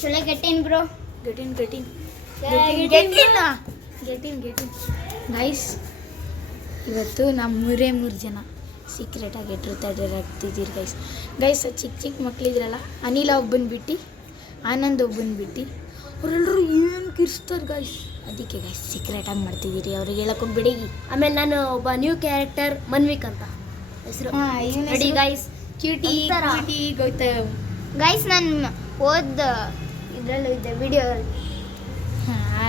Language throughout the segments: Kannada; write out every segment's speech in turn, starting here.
Should I get in, bro? Get in. Get in. Guys ಇವತ್ತು ನಾವು ಮೂರೇ ಜನ ಸೀಕ್ರೆಟಾಗಿ ಟ್ರೂತ್ ಆಗ್ತಿದ್ದೀರಿ ಗೈಸ್ ಚಿಕ್ಕ ಮಕ್ಕಳಿದ್ರಲ್ಲ ಅನಿಲ ಒಬ್ಬನ ಬಿಟ್ಟು ಆನಂದ್ ಒಬ್ಬನ ಬಿಟ್ಟು ಅವರೆಲ್ಲರೂ ಏನು ಕಿರ್ಸ್ತಾರೆ ಗೈಸ್. ಅದಕ್ಕೆ ಗೈಸ್ ಸೀಕ್ರೆಟಾಗಿ ಮಾಡ್ತಿದ್ದೀರಿ, ಅವ್ರಿಗೆ ಹೇಳಕ್ಕೆ ಹೋಗ್ಬೇಡಿ. ಆಮೇಲೆ ನಾನು ಒಬ್ಬ ನ್ಯೂ ಕ್ಯಾರೆಕ್ಟರ್ ಮನ್ವಿಕ್ ಅಂತ ಹೆಸರು. Ready guys? Cutie Gautam. Guys ನಾನು ಓದ್ ಇದರಲ್ಲೂ ಇದೆ ವಿಡಿಯೋಲ್ಲಿ.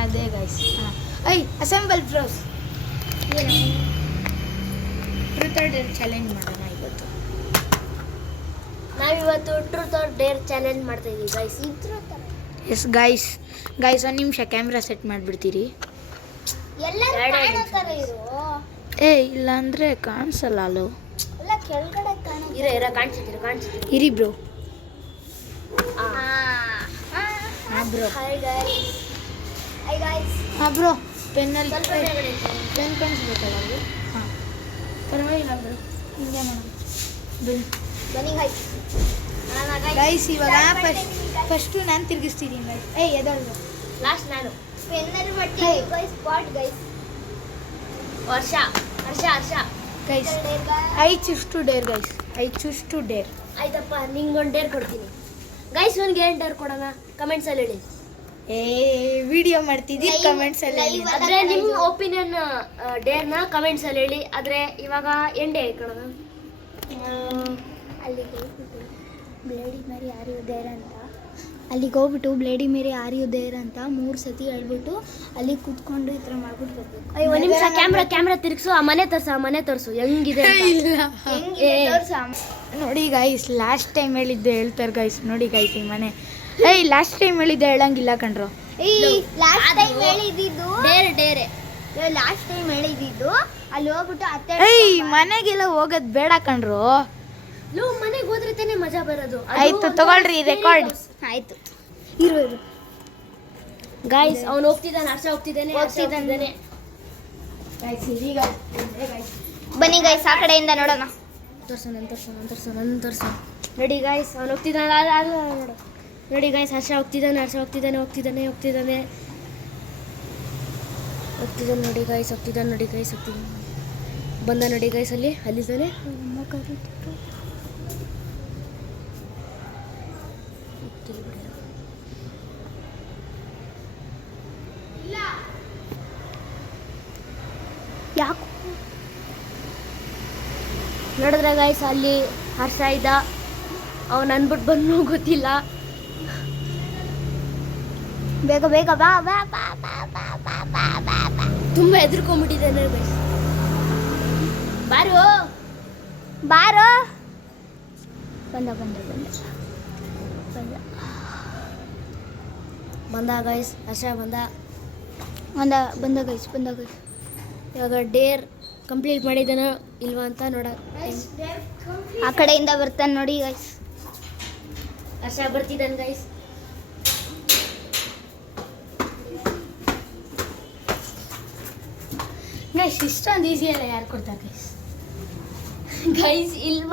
ಅದೇ guys. Assemble bros. Truth or dare challenge ಮಾಡೋಣ ಇವತ್ತು. ನಾವಿವತ್ತು ಟ್ರೂತ್ ಆರ್ ಡೇರ್ ಚಾಲೆಂಜ್ ಮಾಡ್ತಾ ಇದ್ದೀವಿ ಗೈಸ್. ಎಸ್ ಗೈಸ್ ಒಂದು ನಿಮಿಷ ಕ್ಯಾಮ್ರಾ ಸೆಟ್ ಮಾಡಿಬಿಡ್ತೀರಿ. ಇಲ್ಲ ಅಂದರೆ ಕಾಣಿಸಲ್ಲ ಅಲ್ಲೋ. ಕೆಳಗಡೆ ಕಾಣಿಸ್ತಿದ್ದೀರ ಇರಿ ಬ್ರೋ. ಬ್ರೋ ಬ್ರೋ ಪೆನ್ನಲ್ಲಿ ಪೆನ್ ಕಾಣಿಸ್ಬೇಕಲ್ಲ ಅದು. ಹಾಂ ಪರವಾಗಿಲ್ಲ ಬ್ರೋ, ಹಿಂಗೆ ಮಾಡೋದು. ಬನ್ನಿ ಗೈಸ್. ಇವಾಗ ಫಸ್ಟು ನಾನು ತಿರುಗಿಸ್ತಿದ್ದೀನಿ ಗೈಸ್. ಎದಳು ಲಾಸ್ಟ್ ನಾನು ಪೆನ್ನಲ್ಲಿ ಮಾಡ್ತೀನಿ guys. Spot guys. Harsha guys I choose to dare. ಆಯ್ತಪ್ಪ, ನಿಂಗೊಂದು ಡೇರ್ ಕೊಡ್ತೀನಿ ಗೈಸ್. ಒಂದು ಏನು ಡೇರ್ ಕೊಡೋಣ ಕಮೆಂಟ್ಸಲ್ಲಿ ಹೇಳಿ. ವಿಡಿಯೋ ಮಾಡ್ತಿದ್ದೀವಿ ಕಮೆಂಟ್ಸಲ್ಲಿ ಹೇಳಿ. ಆದರೆ ನಿಮ್ಮ ಒಪಿನಿಯನ್ ಡೇರ್ನ ಕಮೆಂಟ್ಸಲ್ಲಿ ಹೇಳಿ. ಆದರೆ ಇವಾಗ ಏನು ಡೇ ಕೊಡೋಣ? ಅಲ್ಲಿಗೆ ಹೋಗ್ಬಿಟ್ಟು bloody Mary are you there ಅಂತ 3 ಸತಿ ಹೇಳ್ಬಿಟ್ಟು ಅಲ್ಲಿ ಕೂತ್ಕೊಂಡು ಈ ಥರ ಮಾಡ್ಬಿಟ್ಟು ಬರ್ಬೇಕು. ಒಂದು ನಿಮಿಷ ಕ್ಯಾಮ್ರಾ ತಿರುಗಿಸು. ಆ ಮನೆ ತೋರಿಸು ಹೆಂಗಿದೆ. ನೋಡಿ ಗೈಸ್, ಲಾಸ್ಟ್ ಟೈಮ್ ಹೇಳಿದ್ದು ಹೇಳ್ತಾರೆ ಗೈಸ್. ನೋಡಿ ಗೈಸ್ ಈ ಮನೆ ಲಾಸ್ಟ್ ಟೈಮ್ ಹೇಳಿದ್ದೆ ಹೇಳಂಗಿಲ್ಲ ಕಣ್ರು. ಲಾಸ್ಟ್ ಟೈಮ್ ಹೇಳಿದ್ದು ಅಲ್ಲಿ ಹೋಗ್ಬಿಟ್ಟು ಅತ್ತೆ ಮನೆಗೆಲ್ಲ ಹೋಗೋದು ಬೇಡ ಕಣ್ರು. ಮನೆಗೆ ಹೋದ್ರೆ ತಾನೇ ಮಜಾ ಬರೋದು. ಆಯ್ತು ತಗೊಳ್ರಿ ರೆಕಾರ್ಡ್. ಆಯ್ತು ಇರು ಗೈಸ್. ಅವನು ಹೋಗ್ತಿದ್ದಾನೆ, ಹರ್ಷ ಹೋಗ್ತಿದ್ದಾನೆ. ಬನ್ನಿ ಗೈಸ್, ಆ ಕಡೆಯಿಂದ ನೋಡೋಣ. ತೋರ್ಸೋಣ. ನೋಡಿ ಗೈಸ್, ಅವನು ಹೋಗ್ತಿದ್ದಾನೆ. ನೋಡಿ ಗೈಸ್, ಹರ್ಷ ಹೋಗ್ತಿದ್ದಾನೆ. ನೋಡಿ ಗೈಸ್ ಹೋಗ್ತಿದ್ದಾನೆ. ಬಂದ ನೋಡಿ ಗೈಸ್, ಅಲ್ಲಿದ್ದಾನೆ. ಯಾಕೆ ನೋಡಿದ್ರೆ ಗೈಸ್ ಅಲ್ಲಿ ಹರ್ಷ ಇದ್ದ. ಅವನು ಅನ್ಬಿಟ್ಟು ಬಂದು ಗೊತ್ತಿಲ್ಲ. ಬೇಗ ಬಾ. ತುಂಬ ಹೆದರ್ಕೊಂಡ್ಬಿಟ್ಟಿದ್ದಾನೆ ಗೈಸ್. ಬಾರೋ. ಬಂದ ಗೈಸ್, ಹರ್ಷ ಬಂದ ಗೈಸ್. ಇವಾಗ ಡೇರ್ ಕಂಪ್ಲೀಟ್ ಮಾಡಿದ್ದಾನ ಇಲ್ವಾ ಅಂತ ನೋಡ. ಆ ಕಡೆಯಿಂದ ಬರ್ತಾನೆ ನೋಡಿ ಗೈಸ್. ಹರ್ಷ ಬರ್ತಿದ್ದಾನೆ ಗೈಸ್. ಇಷ್ಟೊಂದು ಈಸಿ ಅಲ್ಲ, ಯಾರು ಕೊಡ್ತಾರೆ ಗೈಸ್? ಇಲ್ಲಿ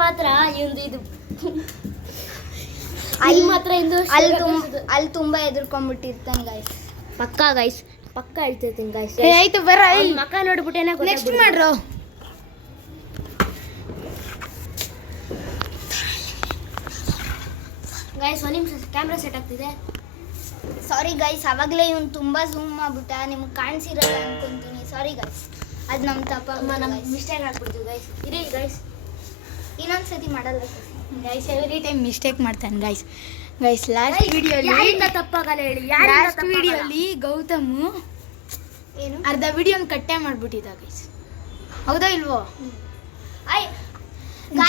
ಮಾತ್ರ ಇದು ಅಲ್ಲಿ ತುಂಬಾ ಎದುರ್ಕೊಂಡ್ಬಿಟ್ಟಿರ್ತಾನೆ ಗೈಸ್. ಪಕ್ಕ ಹೇಳ್ತಿರ್ತೀನಿ ಗೈಸ್. ಆಯ್ತು ಬರ. ಮಕ್ಕ ನೋಡ್ಬಿಟ್ಟೇನೆ ನೆಕ್ಸ್ಟ್ ಮಾಡ್ರು. ಗೈಸ್ ಒಂದು ನಿಮಿಷ ಕ್ಯಾಮ್ರಾ ಸೆಟ್ ಆಗ್ತಿದೆ. ಸಾರಿ ಗೈಸ್, ಅವಾಗಲೇ ಇವನು ತುಂಬ ಝೂಮ್ ಮಾಡ್ಬಿಟ್ಟ. ನಿಮ್ಗೆ ಕಾಣಿಸಿರಲ್ಲ ಅನ್ಕೊಂತೀನಿ. ಸಾರಿ ಗೈಸ್, ಅದು ನಮ್ಮ ತಪ್ಪ, ಮಿಸ್ಟೇಕ್ ಆಗ್ಬಿಡ್ತೀವಿ ಗೈಸ್. ಇರಿ ಗೈಸ್, ಇನ್ನೊಂದ್ಸತಿ ಮಾಡಲ್ಲ ಗೈಸ್. ಎವ್ರಿ ಟೈಮ್ ಮಿಸ್ಟೇಕ್ ಮಾಡ್ತಾನೆ ಗೈಸ್. ಲಾಸ್ಟ್ ವಿಡಿಯೋಲಿ ತಪ್ಪಾಗಲ್ಲ ಹೇಳಿ. ಲಾಸ್ಟ್ ವಿಡಿಯೋಲಿ ಗೌತಮ್ ಏನು ಅರ್ಧ ವಿಡಿಯೋನ ಕಟ್ಟೆ ಮಾಡ್ಬಿಟ್ಟಿದ್ದ ಗೈಸ್. ಹೌದಾ ಇಲ್ವೋ?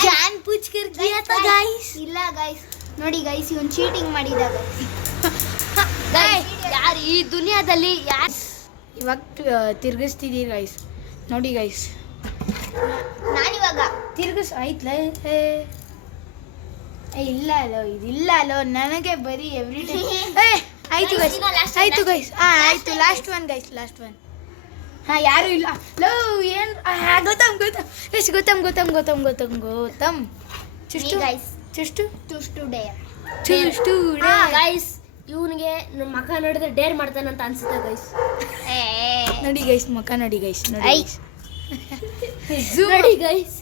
ಜಾನ್ ಪೂಚ್ ಕರ್ ಕಿಯಾ ತಾ ಗೈಸ್. ಇಲ್ಲ ಗೈಸ್, ನೋಡಿ ಗೈಸ್, ಇವನು ಚೀಟಿಂಗ್ ಮಾಡಿದ ಗೈಸ್. ಯಾರು ಈ ದುನಿಯಾದಲ್ಲಿ ಯಾರು ಇವಾಗ ತಿರ್ಗಿಸ್ತಿದ್ದೀರಿ ಗೈಸ್. ನೋಡಿ ಗೈಸ್, ನಾನಿವಾಗ ತಿರ್ಗಿಸ್ ಆಯ್ತಲ್ಲ. ಇಲ್ಲ ಅಲ್ಲೋ ನನಗೆ ಬರೀ ಎವ್ರಿ ಟೈಮ್. ಆಯ್ತು ಗೈಸ್. ಆಯ್ತು ಲಾಸ್ಟ್ ಒನ್. ಯಾರು ಇಲ್ಲ. ಲೋ ಏನು ಗೌತಮ್ ಚುಷ್ಟು ಗೈಸ್. ಚುಷ್ಟು ಡೇ ಗೈಸ್. ಇವನಿಗೆ ನಮ್ಮ ಮಗ ನೋಡಿದ್ರೆ ಡೇರ್ ಮಾಡ್ತಾನಂತ ಅನ್ಸುತ್ತೆ ಗೈಸ್. ನೋಡಿ ಗೈಸ್ ಮುಖ ನೋಡಿ ಗೈಸ್ ಐ. ನೋಡಿ ನೋಡಿ ಗೈಸ್,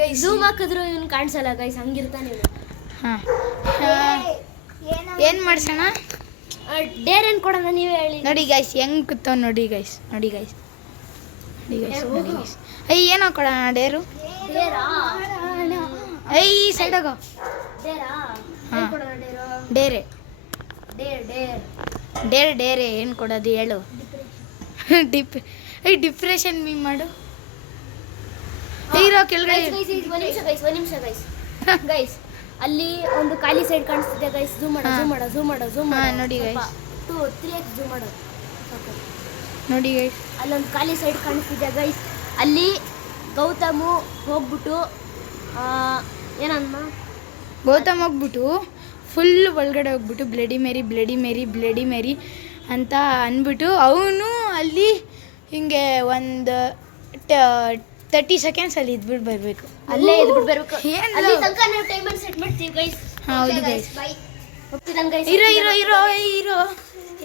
ಗೈಸ್ ಝೂಮ್ ಹಾಕಿದ್ರು ಇವ್ನು ಕಾಣಿಸಲ್ಲ ಗೈಸ್, ಹಂಗಿರ್ತಾನೆ ಇವ್ನು. ಹಾಂ ಏನು ಮಾಡ್ಸೋಣ ಡೇರ್ ಏನು ಕೊಡೋಣ ನೀವೇ ಹೇಳಿ. ನೋಡಿ ಗೈಸ್ ಹೆಂಗ್ ಕೂತಾವ ನೋಡಿ ಗೈಸ್ ನೋಡಿ ಗೈಸ್ ನೋಡಿ ಗೈಸ್ ನೋಡಿ ಗೈಸ್. ಐ ಏನೋ ಕೊಡೋಣ ಡೇರು. ಡೇರಾ ಐ ಸೈಡಾಗ ಡೇರಾ ಹಾ. ಏನ್ ಕೊಡೋಣ ಡೇರು? ಡೇರೆ ಡೇರ್ ಡೇರ್ ಡೇರೆ ಡೇರೆ ಏನು ಕೊಡೋದು ಹೇಳು. ಡಿಪ್ರೆಷನ್ ಮೀ ಮಾಡು. ಹೀರೋ ಕೆಳಗಡೆ ಒಂದ್ ನಿಮಿಷ ಗೈಸ್ ಅಲ್ಲಿ ಒಂದು ಖಾಲಿ ಸೈಡ್ ಕಾಣಿಸ್ತಿದೆ ಗೈಸ್. ಝೂಮ್ ಮಾಡು ಹಾ. ಝೂಮ್ ಮಾಡು ಹಾ, ನೋಡಿ guys. 2-3x ಝೂಮ್ ಮಾಡು. ನೋಡಿ ಗೈಸ್ ಅಲ್ಲೊಂದು ಖಾಲಿ ಸೈಡ್ ಕಾಣಿಸ್ತಿದೆ ಗೈಸ್. ಅಲ್ಲಿ ಗೌತಮು ಹೋಗ್ಬಿಟ್ಟು ಏನಮ್ಮ ಗೌತಮ್ ಹೋಗ್ಬಿಟ್ಟು ಫುಲ್ ಒಳಗಡೆ ಹೋಗ್ಬಿಟ್ಟು ಬ್ಲಡಿ ಮೇರಿ ಬ್ಲಡಿ ಮೇರಿ ಬ್ಲಡಿ ಮೇರಿ ಅಂತ ಅಂದ್ಬಿಟ್ಟು ಅವನು ಅಲ್ಲಿ ಹಿಂಗೆ ಒಂದು 30 ಸೆಕೆಂಡ್ಸ್ ಅಲ್ಲಿ ಇದ್ಬಿಟ್ಟು ಬರಬೇಕು. ಅಲ್ಲೇ ಇದ್ಬಿಟ್ಟು ಬರ್ಬೇಕು. ಏನು? ಅಲ್ಲಿ ತನಕ ನಾವು ಟೈಮರ್ ಸೆಟ್ ಮಾಡ್ತೀವಿ ಗೈಸ್. ಹೌದು ಗೈಸ್. ಹೋಗ್ತಿದಂಗ ಗೈಸ್. ಇರೋ ಇರೋ ಇರೋ ಇರೋ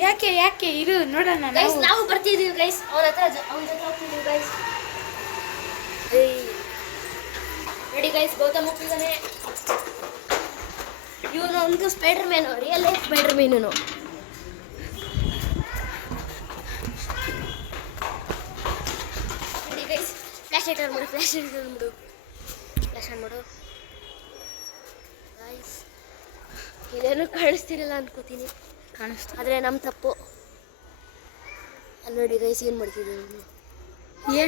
ಯಾಕೆ ಯಾಕೆ ಇರು ನೋಡೋಣ ಗೈಸ್ ನಾವು. ನಾವು ಬರ್ತಿದೀವಿ ಗೈಸ್. ಅವನ ಜೊತೆ ಹೋಗ್ತಿದೀವಿ ಗೈಸ್. ನೋಡಿ ಗೈಸ್, ಗೌತಮ್ ಹೋಗ್ತಿದ್ದಾನೆ. ಇವನು ಒಂದು spider man, real life spider man ಇವನು. ನೋಡಿ ಗೈಸ್, ಫ್ಲಾಶ್ ಲೈಟ್ ಆನ್ ಮಾಡು, ಫ್ಲಾಶ್ ಲೈಟ್ ಆನ್ ಮಾಡು, ಫ್ಲಾಶ್ ಆನ್ ಮಾಡು ಗೈಸ್. ಇದೇನು ಕಾಣಿಸ್ತಿರಲ್ಲ ಅನ್ಕೋತೀನಿ, ಕಾಣಿಸ್ತಾ ಆದರೆ ನಮ್ಮ ತಪ್ಪು. ಅಲ್ಲಿ ನೋಡಿ ಗೈಸ್ ಏನು ಮಾಡ್ತಿದ್ದೀವಿ. ಏ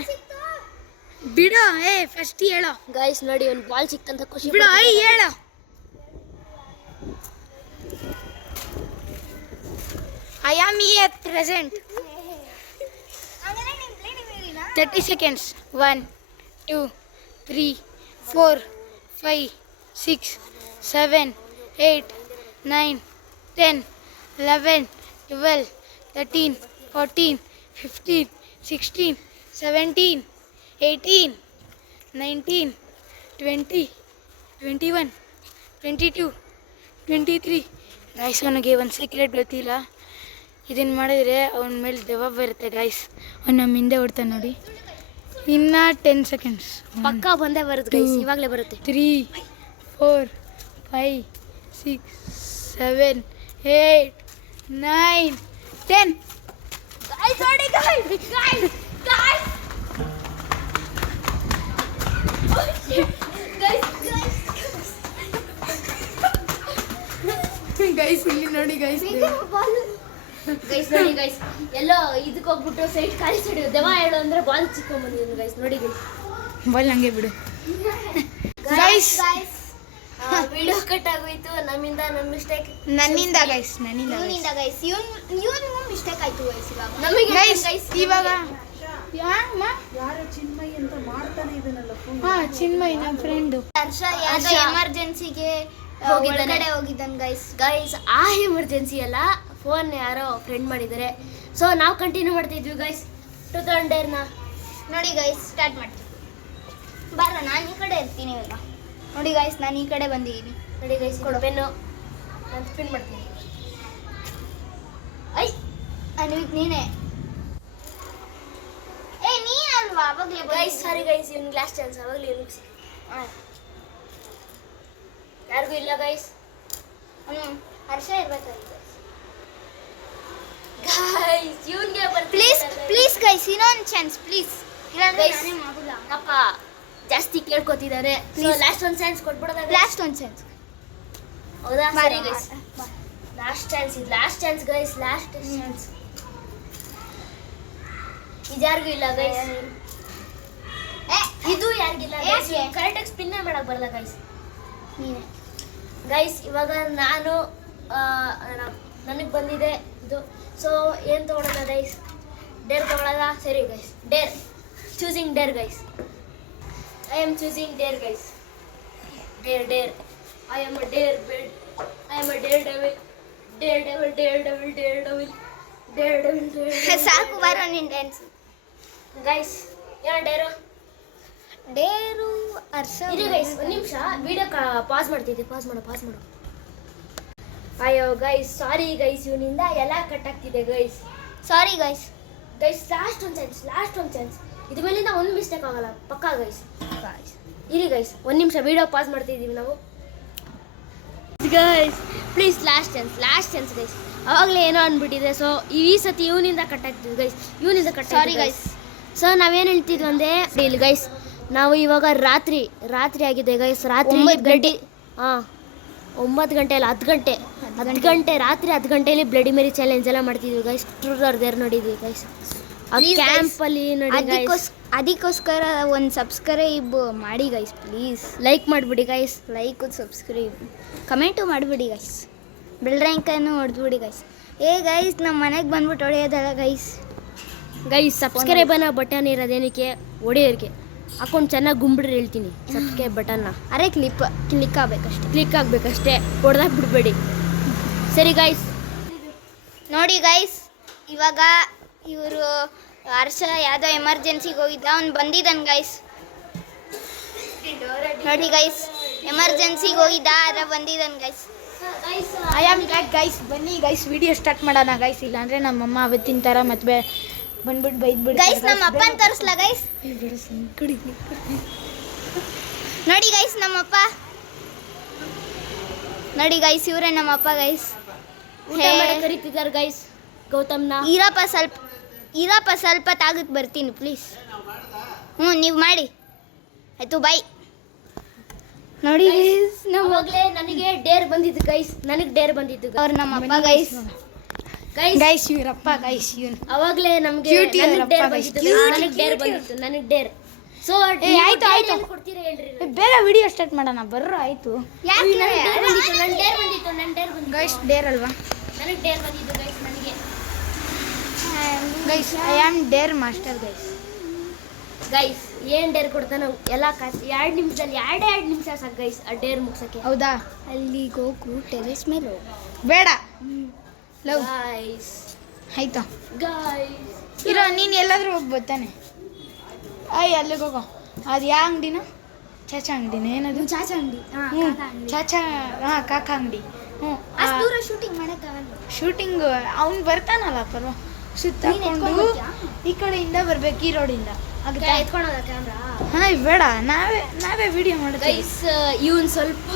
ಬಿಡ ಏ ಫಸ್ಟ್ ಹೇಳೋ ಗೈಸ್ ನೋಡಿ ಒಂದು ಬಾಲ್ ಸಿಕ್ತಂತ ಖುಷಿ ಬಿಡ ಐ ಹೇಳೋ. I am here present. 30 seconds. 1 2 3 4 5 6 7 8 9 10 11 12 13 14 15 16 17 18 19 20 21 22 23. Guys ಅವನಿಗೆ ಒಂದು ಸೀಕ್ರೆಟ್ ಗೊತ್ತಿಲ್ಲ. ಇದನ್ನು ಮಾಡಿದರೆ ಅವನ ಮೇಲೆ ದೆವ್ವ ಬರುತ್ತೆ ಗೈಸ್. ಅವ್ನು ನಮ್ಮ ಹಿಂದೆ ಓಡ್ತಾನೆ ನೋಡಿ. ಇನ್ನು 10 seconds. ಪಕ್ಕಾ ಬಂದೇ ಬರುತ್ತೆ ಗೈಸ್, ಇವಾಗಲೇ ಬರುತ್ತೆ. 3 4 5 6 7 8 9 10. ಗೈಸ್ ನೋಡಿ ಗೈಸ್ ಗೈಸ್ ಗೈಸ್ ಗೈಸ್ ಇಲ್ಲಿ ನೋಡಿ ಗೈಸ್. ಗೈಸ್ ನೋಡಿ ಗೈಸ್, ಎಲ್ಲೋ ಇದಕ್ಕೆ ಹೋಗ್ಬಿಟ್ಟು ಸೈಡ್ ಖಾಲಿ ಸೈಡ್ ದೆವ್ವ ಹೇಳು ಅಂದ್ರೆ ಬಾಲ್ ಚಿಕ್ಕೊಂಬಂದಿದ್ದೀನಿ ಗೈಸ್. ನೋಡಿ ಗೈಸ್, ಬಾಲ್ ಹಂಗೆ ಬಿಡು ಗೈಸ್. ವಿಡಿಯೋ ಕಟ್ ಆಗೋಯ್ತು ನಮ್ಮಿಂದ, ನಮ್ಮ ಮಿಸ್ಟೇಕ್. ನನ್ನಿಂದ ಗೈಸ್ ನನ್ನಿಂದ ಇವನಿಂದ ಗೈಸ್, ಇವನಿಗೂ ಮಿಸ್ಟೇಕ್ ಆಯ್ತು ಗೈಸ್. ಇವಾಗ ನಮಗೆ ಗೈಸ್ ಇವಾಗ ಹಾಂ ಚಿನ್ಮಯ್ ನಮ್ಮ ಫ್ರೆಂಡು. ಹರ್ಷ ಯಾವ್ದೋ ಎಮರ್ಜೆನ್ಸಿಗೆ ಹೋಗಿದ್ದಾನೆ. ಹೋಗಿದ್ದಾನೆ ಗೈಸ್. ಗೈಸ್ ಆ ಎಮರ್ಜೆನ್ಸಿ ಅಲ್ಲ, ಫೋನ್ ಯಾರೋ ಫ್ರೆಂಡ್ ಮಾಡಿದ್ದಾರೆ. ಸೊ ನಾವು ಕಂಟಿನ್ಯೂ ಮಾಡ್ತಿದ್ವಿ ಗೈಸ್ 2000 ಡೇರ್ನ. ನೋಡಿ ಗೈಸ್ ಸ್ಟಾರ್ಟ್ ಮಾಡ್ತೀನಿ. ಬಾರ ನಾನು ಈ ಕಡೆ ಇರ್ತೀನಿ ಇವಾಗ. ನೋಡಿ ಗೈಸ್ ನಾನು ಈ ಕಡೆ ಬಂದಿದ್ದೀನಿ. ನೋಡಿ ಗೈಸ್, ಕೊಡು ಪೆನ್ನು, ನಾನು ಸ್ಪಿನ್ ಮಾಡ್ತೀನಿ. ಐ ಅನ್ವಿಕ್ ನೀನೇ. ಏ ನೀನಲ್ವಾ ಅವಾಗಲೇ ಗೈಸ್ ಸಾರಿ ಗೈಸ್, ಇವ್ನು ಗ್ಲಾಸ್ ಚಾನ್ಸ್ ಅವಾಗಲೇ ಇವ್ನಿಗೆ ಯಾರಿಗೂ ಇಲ್ಲ ಗೈಸ್. ಹರ್ಷ ಇರ್ಬೇಕಾಗಿತ್ತು ಗೈಸ್ ಇವ್ನಿಗೆ ಪ್ಲೀಸ್ ಗೈಸ್, ಇನ್ನೊಂದು ಚಾನ್ಸ್ ಪ್ಲೀಸ್. ಇಲ್ಲಾಂದ್ರೆ Guys. ನಾನೇ ಮಾಡಲ್ಲ. ಅಪ್ಪ ಜಾಸ್ತಿ ಕೇಳ್ಕೊತಿದ್ದಾರೆ. Please. ಲಾಸ್ಟ್ ಒಂದು ಚಾನ್ಸ್ ಕೊಟ್ಬಿಡೋದ? ಲಾಸ್ಟ್ ಒಂದು ಚಾನ್ಸ್. ಹೌದಾ? ಬಾರಿ ಸರಿ ಗೈಸ್, ಲಾಸ್ಟ್ ಚಾನ್ಸ್ ಇದು, last chance guys, last chance. ಇದ್ಯಾರಿಗೂ ಇಲ್ಲ ಗೈಸ್, ಇದು ಯಾರಿಗಿಲ್ಲ ಗೈಸ್. ಯಾಕೆ? ಕರೆಕ್ಟಾಗಿ ಸ್ಪಿನ್ನೇ ಮಾಡಕ್ ಬರಲ್ಲ ಗೈಸ್. ನೀನೇ. ಗೈಸ್ ಇವಾಗ ನಾನು ನನಗೆ ಬಂದಿದೆ ಇದು. ಸೊ ಏನು ತೊಗೊಳೋಣ ಗೈಸ್? ಡೇರ್ ತೊಗೊಳೋದ? ಸರಿ guys, Deere choosing Deere guys. I am choosing Deere guys. Deere I am a Deere bed, I am a Deere devil, Deere devil, Deere devil, Deere devil, Deere devil, Deere ಸಾಕು ಬಾರೋ ನಿನ್ ಡ್ಯಾನ್ಸ್. ಗೈಸ್ ಏನೋ ಡೇರು ಡೇರು ಹರ್ಷ. ಇರಿ ಗೈಸ್ ಒಂದು ನಿಮಿಷ, ವಿಡಿಯೋ ಪಾಸ್ ಮಾಡ್ತಿದ್ದೆ. ಪಾಸ್ ಮಾಡು. ಅಯ್ಯೋ ಗೈಸ್ ಸಾರಿ ಗೈಸ್, ಇವನಿಂದ ಎಲ್ಲ ಕಟ್ ಆಗ್ತಿದೆ guys. Sorry guys. Guys last ಒಂದು ಚಾನ್ಸ್. ಇದ್ರ ಮೇಲಿಂದ ಒಂದು ಮಿಸ್ಟೇಕ್ ಆಗಲ್ಲ ಪಕ್ಕಾ ಗೈಸ್. ಇರಿ ಗೈಸ್, ಒಂದು ನಿಮಿಷ ವಿಡಿಯೋ ಪಾಸ್ ಮಾಡ್ತಿದ್ದೀವಿ ನಾವು guys. Please last chance guys. ಅವಾಗಲೇ ಏನೋ ಅಂದ್ಬಿಟ್ಟಿದೆ. ಸೊ ಈ ಸತಿ ಇವನಿಂದ ಕಟ್ ಆಗ್ತಿದ್ವಿ ಗೈಸ್, ಸಾರಿ ಗೈಸ್. ಸೊ ನಾವೇನು ಹೇಳ್ತಿದ್ವಿ ಅಂದರೆ ಇಲ್ಲಿ ಗೈಸ್, ನಾವು ಇವಾಗ ರಾತ್ರಿ ಆಗಿದೆ ಗೈಸ್. ರಾತ್ರಿ 9 ಗಂಟೆ. ಹಾಂ 9 ಗಂಟೆ ಅಲ್ಲ 10 ಗಂಟೆ. 10 ಗಂಟೆ ರಾತ್ರಿ 10 ಗಂಟೆಯಲ್ಲಿ ಬ್ಲಡಿ ಮೇರಿ ಚಾಲೆಂಜ್ ಎಲ್ಲ ಮಾಡ್ತಿದ್ವಿ ಗೈಸ್. ಟ್ರೂರ್ ನೋಡಿದ್ವಿ ಗೈಸ್ ಆ ಕ್ಯಾಂಪಲ್ಲಿ ನೋಡಿ ಗೈಸ್. ಅದಕ್ಕೋಸ್ಕರ ಒಂದು ಸಬ್ಸ್ಕ್ರೈಬ್ ಮಾಡಿ ಗೈಸ್ ಪ್ಲೀಸ್. ಲೈಕ್ ಮಾಡಿಬಿಡಿ ಗೈಸ್. ಲೈಕ್ ಸಬ್ಸ್ಕ್ರೈಬ್ ಕಮೆಂಟು ಮಾಡಿಬಿಡಿ ಗೈಸ್. ಬೆಲ್ ರ್ಯಾಂಕನ್ನು ಹೊಡೆದ್ಬಿಡಿ ಗೈಸ್. ಗೈಸ್ ನಮ್ಮ ಮನೆಗೆ ಬಂದ್ಬಿಟ್ಟು ಹೊಡೆಯೋದಲ್ಲ ಗೈಸ್. ಸಬ್ಸ್ಕ್ರೈಬನ್ನ ಬಟನ್ ಇರೋದೇನಕ್ಕೆ ಹೊಡೆಯೋರಿಗೆ ಹಾಕೊಂಡು ಚೆನ್ನಾಗಿ ಗುಂಬಿಡ್ರಿ ಹೇಳ್ತೀನಿ. ಸಬ್ಸ್ಕ್ರೈಬ್ ಬಟನ್ನ ಅರೆ ಕ್ಲಿಕ್ ಆಗಬೇಕಷ್ಟೆ. ಕ್ಲಿಕ್ ಆಗಬೇಕಷ್ಟೇ, ಹೊಡೆದಾಕ್ ಬಿಡಬೇಡಿ. ಸರಿ ಗೈಸ್, ನೋಡಿ ಗೈಸ್, ಇವಾಗ ಇವರು ಹರ್ಷ ಯಾವುದೋ ಎಮರ್ಜೆನ್ಸಿಗೆ ಹೋಗಿದ್ದ, ಅವ್ನು ಬಂದಿದ್ದಾನೆ ಗೈಸ್. ನೋಡಿ ಗೈಸ್, ಎಮರ್ಜೆನ್ಸಿಗೆ ಹೋಗಿದ್ದ ಆದರೆ ಬಂದಿದ್ದಾನೆ guys. I am back guys. ಬನ್ನಿ ಗೈಸ್ ವಿಡಿಯೋ ಸ್ಟಾರ್ಟ್ ಮಾಡೋಣ ಗೈಸ್. ಇಲ್ಲಾಂದರೆ ನಮ್ಮಮ್ಮ ಅವತ್ತಿನ ಥರ ಮತ್ತೆ ಬಂದ್ಬಿಟ್ಟು ಬೈದ್ಬಿಟ್ಟು ಗೈಸ್. ನಮ್ಮ ಅಪ್ಪನ ತೋರಿಸ್ಲ ಗೈಸ್. ನೋಡಿ ಗೈಸ್ ನಮ್ಮಪ್ಪ. ನೋಡಿ ಗೈಸ್, ಇವರೇ ನಮ್ಮಪ್ಪ ಗೈಸ್. ಊಟ ಮಾಡಕ್ಕೆ ಕರೀತಿದ್ದಾರೆ ಗೈಸ್ ಗೌತಮ್ನ. ಇರಪ್ಪ ಸ್ವಲ್ಪ ತಾಗಕ್ಕೆ ಬರ್ತೀನಿ ಪ್ಲೀಸ್. ನೀವು ಮಾಡಿ ಆಯಿತು, ಬಾಯ್. ನೋಡಿ ಗೈಸ್, ಅವಾಗಲೇ ನನಗೆ ಡೇರ್ ಬಂದಿದ್ದು ಗೈಸ್. ಅವ್ರು ನಮ್ಮಪ್ಪ ಗೈಸ್. Guys ಇವರಪ್ಪ guys. ಅವಾಗಲೇ ನಮಗೆ ನನಗೆ ಡೇರ್. ಸೊ ಆಯ್ತು ಕೊಡ್ತೀರಾ ಹೇಳ್ರಿ. ಬೇಗ ವಿಡಿಯೋ ಸ್ಟಾರ್ಟ್ ಮಾಡೋಣ ಬರ್ರ. ಆಯಿತು ನನ್ನ ಡೇರ್ ಬಂದಿತ್ತು ಗೈಸ್. ಡೇರ್ ಅಲ್ವಾ? ನನಗೆ ಡೇರ್ ಬಂದಿತ್ತು ಗೈಸ್. ನನಗೆ guys I am Deere master guys. ಏನು ಡೇರ್ ಕೊಡ್ತಾನೆ ಎಲ್ಲ 2 ನಿಮಿಷದಲ್ಲಿ 2 ನಿಮಿಷ ಸಾಕು ಗೈಸ್ ಆ ಡೇರ್ ಮುಗ್ಸಕ್ಕೆ. ಹೌದಾ? ಅಲ್ಲಿಗೆ ಹೋಗು, ಟೆರೆಸ್ ಮೇಲೆ ಹೋಗು. ಬೇಡ ಲವ್ ಗೈಸ್. ಆಯ್ತಾ ಗೈಸ್ ಇರೋ, ನೀನು ಎಲ್ಲಾದರೂ ಹೋಗಿ ಬರ್ತಾನೆ. ಅಲ್ಲಿಗೆ ಹೋಗೋ. ಅದು ಯಾವ ಅಂಗಡಿನ? ಚಾಚಾ ಅಂಗಡಿನ? ಏನದು? ಚಾಚಾ ಅಂಗಡಿ. ಹ್ಞೂ ಚಾಚಾ. ಹಾಂ ಕಾಕ ಅಂಗಡಿ. ಹ್ಞೂ ಅಷ್ಟು ದೂರ ಶೂಟಿಂಗ್ ಮಾಡೋಕ್ಕಾಗಲ್ಲ. ಶೂಟಿಂಗ್ ಅವ್ನು ಬರ್ತಾನಲ್ಲ ಪರ್ವ. ಸುತ್ತಾಕೊಂಡು ಈ ಕಡೆಯಿಂದ ಬರ್ಬೇಕು, ಈ ರೋಡಿಂದ. ಎತ್ಕೊಂಡೋದ ಕ್ಯಾಮ್ರಾ? ಹಾಂ ಬೇಡ, ನಾವೇ ವಿಡಿಯೋ ಮಾಡೋದು ಗೈಸ್. ಇವನು ಸ್ವಲ್ಪ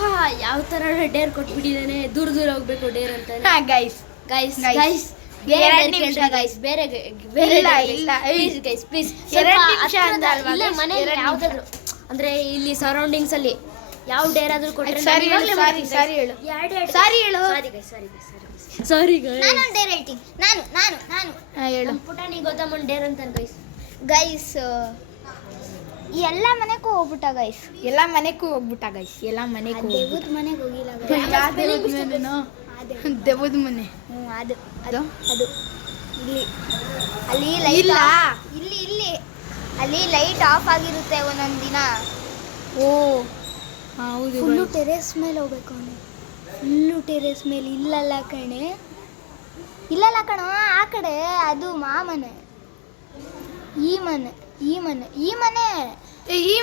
ಯಾವ ಥರ ಡೇರ್ ಕೊಟ್ಬಿಟ್ಟಿದ್ದಾನೆ, ದೂರ ಹೋಗ್ಬೇಕು ಡೇರ್ ಅಂತ. ಹಾಂ ಗೈಸ್. ಬೇರೆ ಇಲ್ಲ ಗೈಸ್ ಪ್ಲೀಸ್. 2 ನಿಮಿಷ ಅಂದಲ್ವಾ? ಇಲ್ಲ ಮನೆಯಲ್ಲಿ ಯಾವ್ದಾದ್ರು ಅಂದ್ರೆ ಇಲ್ಲಿ ಸರೌಂಡಿಂಗ್ಸ್ ಅಲ್ಲಿ ಯಾವ ಡೇರ್ ಆದ್ರೂ ಕೊಟ್ಟರೆ ಸಾರಿ ಹೇಳು. ಸಾರಿ ನಾನು ಡೇರ್ ಹೇಳ್ತೀನಿ. ನಾನು ಹೇಳು. ಪುಟಾಣಿ ಗೌತಮನ್ ಡೇರ್ ಅಂತ ಗೈಸ್. ಗೈಸ್ ಎಲ್ಲ ಮನೆಗೂ ಹೋಗ್ಬಿಟ್ಟ ಗೈಸ್. ಎಲ್ಲ ಮನೆಗೂ ಹೋಗ್ಬಿಟ್ಟ ಗೈಸ್. ಎಲ್ಲ ಮನೆಗೂ ದೇವದ ಮನೆಗೆ ಹೋಗಿಲ್ಲ ಗೈಸ್. ದೇವದ ಮನೆ. ಹ್ಞೂ ಅದು ಇಲ್ಲಿ ಅಲ್ಲಿ ಲೈಟ್ ಇಲ್ಲ. ಇಲ್ಲಿ ಅಲ್ಲಿ ಲೈಟ್ ಆಫ್ ಆಗಿರುತ್ತೆ ಒಂದೊಂದು ದಿನ. ಓ ಹೌದು. ಫುಲ್ಲು ಟೆರೇಸ್ ಮೇಲೆ ಹೋಗ್ಬೇಕು ಅವನು. ಫುಲ್ಲು ಟೆರೇಸ್ ಮೇಲೆ. ಇಲ್ಲಲ್ಲ ಕಣೋ ಆ ಕಡೆ ಅದು ಮಾಮನೆ. ಈ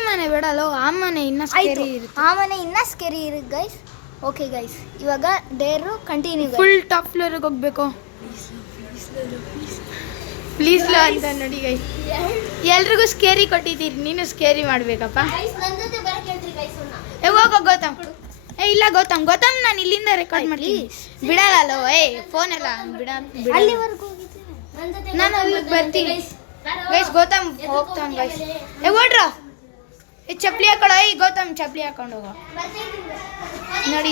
ಮನೆ ಬೇಡಲ್ಲೋ. ಆ ಮನೆ ಇನ್ನೂ ಸ್ಕೇರಿ ಇರುತ್ತೆ. ಆ ಮನೆ ಇನ್ನೂ ಸ್ಕೇರಿ ಇರುತ್ತೆ ಗೈಸ್. ಓಕೆ ಗೈಸ್, ಇವಾಗ ಡೇರು ಕಂಟಿನ್ಯೂ. ಫುಲ್ ಟಾಪ್ ಫ್ಲೋರಿಗೆ ಹೋಗ್ಬೇಕು. ಪ್ಲೀಸ್ ಲೋ ಅಂತ ನೋಡಿ ಗೈಸ್. ಎಲ್ರಿಗೂ ಸ್ಕೇರಿ ಕೊಟ್ಟಿದ್ದೀರಿ, ನೀನು ಸ್ಕೇರಿ ಮಾಡ್ಬೇಕಪ್ಪ. ಹೋಗೋ ಗೌತಮ್. ಇಲ್ಲ ಗೌತಮ್ ನಾನು ಇಲ್ಲಿಂದ ರೆಕಾರ್ಡ್ ಮಾಡ್ತೀನಿ. ಬಿಡಲ್ಲೋ ಫೋನ್ ಎಲ್ಲ ಅಲ್ಲಿವರೆಗೂ ನಾನು ಅಲ್ಲಿಗೆ ಬರ್ತೀನಿ ಗೈಸ್. ಗೌತಮ್ ಹೋಗ್ತಾನೆ ಗೈಸ್. ಓಡ್ರೋ, ಚಪ್ಪಲಿ ಹಾಕೊಳ್ಳೋ. ಗೌತಮ್ ಚಪ್ಪಲಿ ಹಾಕೊಂಡು ಹೋಗೋ. ನೋಡಿ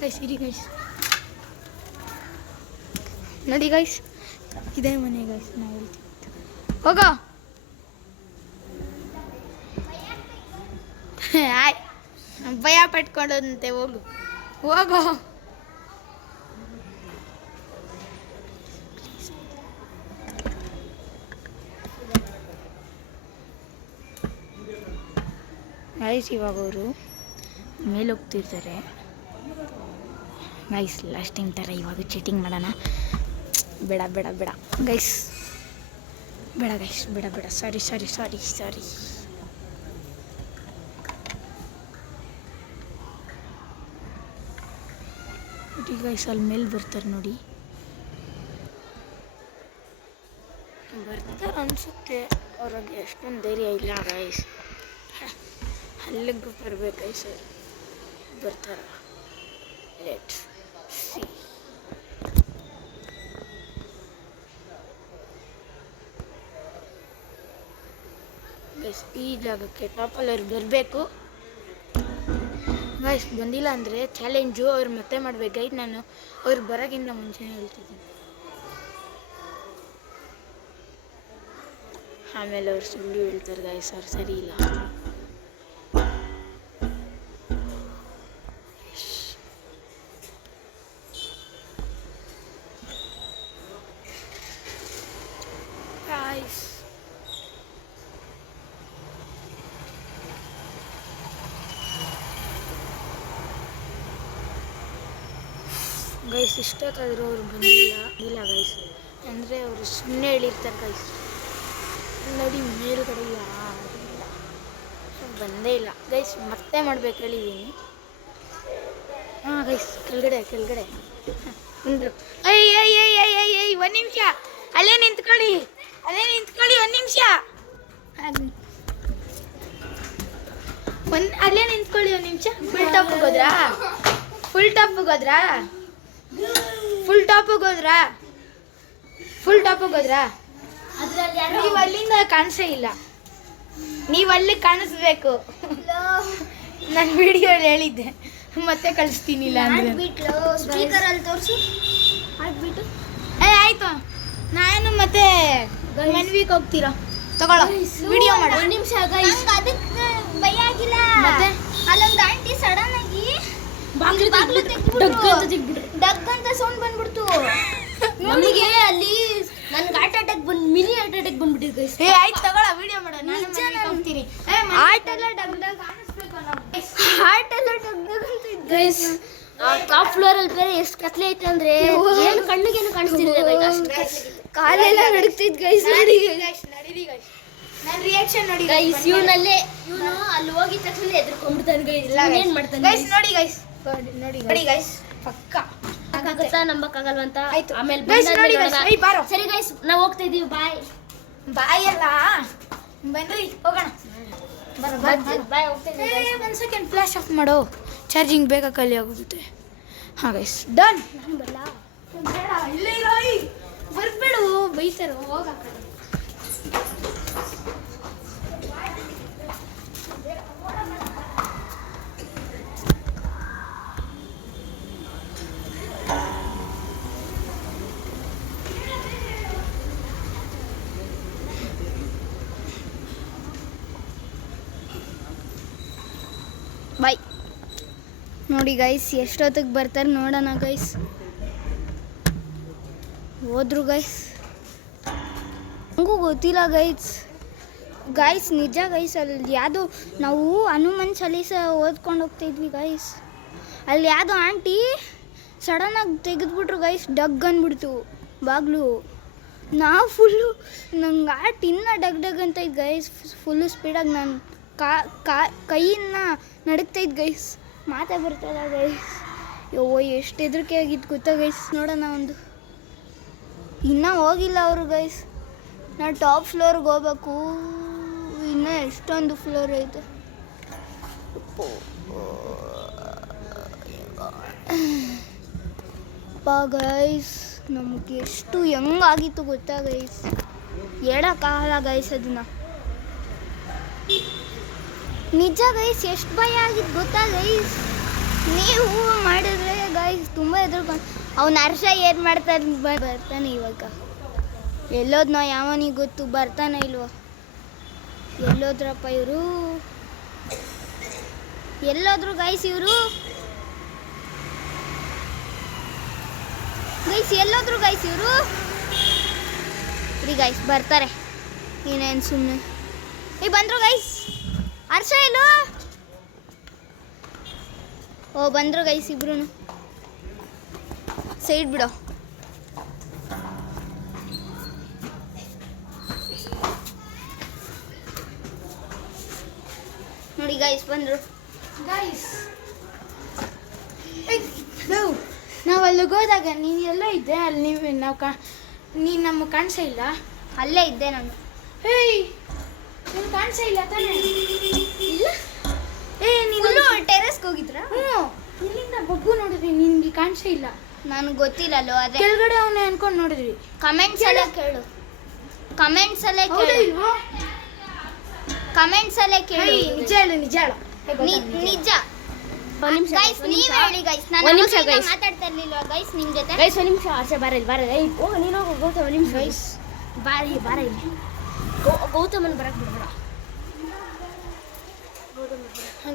ಗೈಸ್, ಇರಿ ಗೈಸ್. ನೋಡಿ ಗೈಸ್, ಇದೇ ಮನೆ ಗೈಸ್. ನಾವು ಹೇಳ್ತೀವಿ ಹೋಗೋ. ಭಯ ಪಟ್ಕೊಂಡಂತೆ ಹೋಗು. ಗೈಸ್ ಇವಾಗ ಅವರು ಮೇಲೆ ಹೋಗ್ತಿರ್ತಾರೆ ಗೈಸ್. ಲಾಸ್ಟ್ ಟೈಮ್ ಥರ ಇವಾಗ ಚೀಟಿಂಗ್ ಮಾಡೋಣ. ಬೇಡ ಗೈಸ್. ಬೇಡ ಸಾರಿ. ನೋಡಿ ಗೈಸ್ ಅಲ್ಲಿ ಮೇಲೆ ಬರ್ತಾರೆ ನೋಡಿ, ಬರ್ತಾರೆ ಅನಿಸುತ್ತೆ. ಅವ್ರಿಗೆ ಎಷ್ಟೊಂದು ಧೈರ್ಯ ಇಲ್ಲ ಗೈಸ್, ಅಲ್ಲಿಗೆ ಬರ್ಬೇಕು ಗೈಸ್. ಬರ್ತಾರ, ಲೆಟ್ಸ್ ಸಿ. ಗೈಸ್ ಈ ಜಾಗಕ್ಕೆ ಟಾಪಲ್ಲಿ ಅವ್ರು ಬರಬೇಕು ಗೈಸ್. ಬಂದಿಲ್ಲ ಅಂದರೆ ಚಾಲೆಂಜು ಅವ್ರು ಮತ್ತೆ ಮಾಡ್ಬೇಕು ಗೈಸ್. ನಾನು ಅವ್ರು ಬರೋಕ್ಕಿಂತ ಮುಂಚೆನೇ ಹೇಳ್ತಿದ್ದೀನಿ, ಆಮೇಲೆ ಅವ್ರು ಸುಳ್ಳು ಹೇಳ್ತಾರೆ ಗೈಸ್, ಅವ್ರು ಸರಿ ಇಲ್ಲ. ಗೈಸ್ ಗೈಸ್ ಇಷ್ಟೊತ್ತಾದರೂ ಅವ್ರು ಬಂದಿಲ್ಲ ಗೈಸ್. ಅಂದರೆ ಅವರು ಸುಮ್ಮನೆ ಹೇಳಿರ್ತಾರೆ ಗೈಸ್. ನೋಡಿ ಮೇಲ್ಗಡೆ ಯಾರಿಲ್ಲ, ಬಂದೇ ಇಲ್ಲ ಗೈಸ್. ಮತ್ತೆ ಮಾಡ್ಬೇಕು ಹೇಳಿದ್ದೀನಿ. ಹಾಂ ಗೈಸ್ ಕೆಳಗಡೆ ಬಂದರು. ಅಯ್ಯ ಒಂದು ನಿಮಿಷ ಅಲ್ಲೇ ನಿಂತ್ಕೊಳ್ಳಿ ಒಂದು ನಿಮಿಷ. ಅಲ್ಲೇ ನಿಂತ್ಕೊಳ್ಳಿ ಒಂದು ನಿಮಿಷ. ಫುಲ್ ಟಾಪಿಗೆ ಹೋದ್ರಾ? ನೀವು ಅಲ್ಲಿಂದ ಕಾಣಿಸೇ ಇಲ್ಲ, ನೀವು ಅಲ್ಲಿ ಕಾಣಿಸ್ಬೇಕು. ನಾನು ವಿಡಿಯೋಲಿ ಹೇಳಿದ್ದೆ, ಮತ್ತೆ ಕಳಿಸ್ತೀನಿಲ್ಲ ಅಂದರೆ ಸ್ಪೀಕರಲ್ಲಿ ತೋರಿಸು ಹಾಕ್ಬಿಟ್ಟು. ಆಯಿತು, ನಾನು ಮತ್ತೆ ಮನ್ವಿಗೆ ಹೋಗ್ತೀರಾ ತಗೊಳ್ಳೋ ವಿಡಿಯೋ ಮಾಡಿ. ಒಂದು ನಿಮಿಷ ಅದಕ್ಕೆ ಭಯ ಆಗಿಲ್ಲ. ಮತ್ತೆ ಅಲ್ಲೊಂದು ಆಂಟಿ ಸಡನ್ ಆಗಿ ಬಾಗಿಲು ಡಗ್ ಅಂತ ಸೌಂಡ್ ಬಂದ್ಬಿಡ್ತು. ನಮಗೆ ಅಲ್ಲಿ ನನ್ಗೆ heart attack mini heart attack ಬಂದ್ಬಿಟ್ಟಿದೆ ಗೈಸ್. ಆಯ್ತು ತಗೊಳ್ಳೋ ವಿಡಿಯೋ ಮಾಡೋಣ. ನಾನು ಹೋಗ್ತೀನಿ. ಹಾರ್ಟ್ ಎಲ್ಲ ಡಗ್ ಕಾಣಿಸ್ಬೇಕು, ಹಾರ್ಟ್ ಎಲ್ಲ ಡಗ್ ಅಂತ ಗೈಸ್ ಟಾಪ್ ಫ್ಲೋರ್ ಅಲ್ಲಿ ಬೇರೆ ಎಷ್ಟು ಕತ್ಲೆ ಐತೆ ಅಂದ್ರೆ ಏನು ಕಣ್ಣಿಗೇನು ಕಾಣಿಸ್ತಿಲ್ಲ. ಕಾಲೆಲ್ಲ ನಡುಗ್ತಿದ್ ಗೈಸ್. ನಡೀರಿ ಗೈಸ್, ನನ್ನ ರಿಯಾಕ್ಷನ್ ನೋಡಿ ಗೈಸ್. ಇವನು ಅಲ್ಲಿ ಹೋಗಿದ ತಕ್ಷಣ ಎದ್ರುಕೊಂಡ್ಬಿಡ್ತಾನೆ ಗೈಸ್. ಏನ್ ಮಾಡ್ತಾನೆ ಗೈಸ್? ನೋಡಿ ಗೈಸ್ ಪಕ್ಕ ನಂಬಕ್ಕಾಗಲ್ವಂತ. ಆಯ್ತು. ಆಮೇಲೆ Guys, ನೋಡಿ guys, ಏಯ್ ಬಾರೋ. ಸರಿ ಗೈಸ್ ನಾವು ಹೋಗ್ತಾ ಇದೀವಿ. ಬಾಯ್ ಎಲ್ಲ ಬನ್ರಿ ಹೋಗೋಣ. ಬಾಯ್ ಹೋಗ್ತಾ ಇದೀವಿ. ಒಂದು ಸೆಕೆಂಡ್ ಫ್ಲಾಶ್ ಆಫ್ ಮಾಡೋ, ಚಾರ್ಜಿಂಗ್ ಬೇಗ ಖಾಲಿ ಆಗೋಗುತ್ತೆ. ಹಾಂ ಗೈಸ್ ಡನ್. ಬರಲ್ಲ ಬೇಡ ಇಲ್ಲೇ ಇರೋಯ್, ಬರ್ಬೇಡು ಬೈತಾರೋ ಹೋಗ. ಬಾಯ್. ನೋಡಿ ಗೈಸ್ ಎಷ್ಟೊತ್ತಿಗೆ ಬರ್ತಾರೆ ನೋಡೋಣ ಗೈಸ್. ಹೋದ್ರು ಗೈಸ್, ನನಗೂ ಗೊತ್ತಿಲ್ಲ ಗೈಸ್ ನಿಜ ಗೈಸ್. ಅಲ್ಲಿ ಯಾವುದೋ ನಾವು ಹನುಮಾನ್ ಚಾಲೀಸ ಓದ್ಕೊಂಡು ಹೋಗ್ತಾಯಿದ್ವಿ ಗೈಸ್, ಅಲ್ಲಿ ಯಾವುದೋ ಆಂಟಿ ಸಡನ್ನಾಗಿ ತೆಗೆದ್ಬಿಟ್ರು ಗೈಸ್. ಡಗ್ ಅಂದ್ಬಿಡ್ತು ಬಾಗ್ಲು. ನಾವು ಫುಲ್ಲು ನಂಗೆ ಆಟ್ ಇನ್ನೂ ಡಗ್ ಅಂತ ಇದ್ದು ಗೈಸ್. ಫುಲ್ಲು ಸ್ಪೀಡಾಗಿ ನಾನು ಕೈಯಿಂದ ನಡುಗ್ತಾಯಿದ್ದು ಗೈಸ್. ಮಾತೇ ಬರ್ತಲ್ಲ ಗೈಸ್. ಯವ್ವ ಎಷ್ಟು ಹೆದರಿಕೆ ಆಗಿತ್ತು ಗೊತ್ತಾ ಗೈಸ್. ನೋಡೋಣ ಒಂದು ಇನ್ನೂ ಹೋಗಿಲ್ಲ ಅವರು ಗೈಸ್. ನಾವು ಟಾಪ್ ಫ್ಲೋರ್ಗೆ ಹೋಗ್ಬೇಕು, ಇನ್ನೂ ಎಷ್ಟೊಂದು ಫ್ಲೋರ್ ಐತೆ. ಗೈಸ್ ನಮಗೆ ಎಷ್ಟು ಹೆಂಗಾಗಿತ್ತು ಗೊತ್ತಾ ಗೈಸ್, ಹೇಳೋಕ್ಕಾಗಲ್ಲ ಗೈಸ್ ಅದನ್ನು. ನಿಜ ಗೈಸ್ ಎಷ್ಟು ಭಯ ಆಗಿತ್ತು ಗೊತ್ತಾ ಗೈಸ್. ನೀವು ಮಾಡಿದ್ರೆ ಗೈಸ್ ತುಂಬ ಹೆದರ್ಕೊಂಡು. ಅವ್ನು ಹರ್ಷ ಏನು ಮಾಡ್ತಾನೆ ಬರ್ತಾನೆ ಇವಾಗ. ಎಲ್ಲೋದ್ನೋ ಯಾವನಿಗೆ ಗೊತ್ತು, ಬರ್ತಾನೆ ಇಲ್ವೋ. ಎಲ್ಲೋದ್ರಪ್ಪ ಇವರು, ಎಲ್ಲೋದ್ರು ಗೈಸ್ ಇವರು. ಎಲ್ಲೋದ್ರು ಗೈಸ್ ಇವರು. ರೀ ಗೈಸ್ ಬರ್ತಾರೆ, ಇನ್ನೇನು ಸುಮ್ಮನೆ. ಬಂದರು ಗೈಸ್. ಹರ್ಷ ಇಲ್ಲು. ಓ ಬಂದರು ಗೈಸ್ ಇಬ್ರು. ಸೈಡ್ ಬಿಡೋ. ನೋಡಿ ಗೈಸ್ ಬಂದರು. ಗೈಸ್ ನಾವು ಅಲ್ಲಿ ಹೋದಾಗ ನೀನು ಎಲ್ಲ ಇದ್ದೆ ಅಲ್ಲಿ ನೀನು ನಮಗೆ ಕಾಣಿಸೇ ಇಲ್ಲ. ಅಲ್ಲೇ ಇದ್ದೆ ನಾನು. ಹೇಯ್ ನೀನು ಕಾಣಿಸೇ ಇಲ್ಲ ತಾನೇ? ಇಲ್ಲ. ನೀನು ಟೆರೆಸ್ಗೆ ಹೋಗಿದ್ರಾ? ಹ್ಞೂ, ಇಲ್ಲಿಂದ ಬಗ್ಗು ನೋಡಿದ್ವಿ, ನಿನ್ಗೆ ಕಾಣಿಸೇ ಇಲ್ಲ. ನನಗೆ ಗೊತ್ತಿಲ್ಲಲ್ಲೋ. ಅದೇ ಕೆಳಗಡೆ ಅವನೇ ಅನ್ಕೊಂಡು ನೋಡಿದ್ವಿ. ಕಮೆಂಟ್ಸ್ ಎಲ್ಲ ಕೇಳು. ಕಮೆಂಟ್ಸ್ ಅಲ್ಲೇ ಕೇಳು. ಕಮೆಂಟ್ಸ್ ಅಲ್ಲೇ ಕೇಳು. ನಿಜ ಹೇಳು, ನಿಜ ಹೇಳು. ನಿಜ ಗೈಸ್, ನೀವ್ ಹೇಳಿ ಗೈಸ್. ನಾನು ಮಾತಾಡ್ತಾ ಇರ್ಲಿಲ್ವಾ ಗೈಸ್ ನಿಮ್ ಜೊತೆ? ಗೈಸ್ ಒಂದು ನಿಮಿಷ ಆಚೆ ಬಾರ ಹೋಗ ನೀನು ಹೋಗು ಗೌತಮ್. ಒಂದು ನಿಮಿಷ ಗೈಸ್, ಬಾರ ಇಲ್ಲಿ. ಗೌತಮನ್ ಬರಕ್ ಬಿಡ್ಬೇಡ.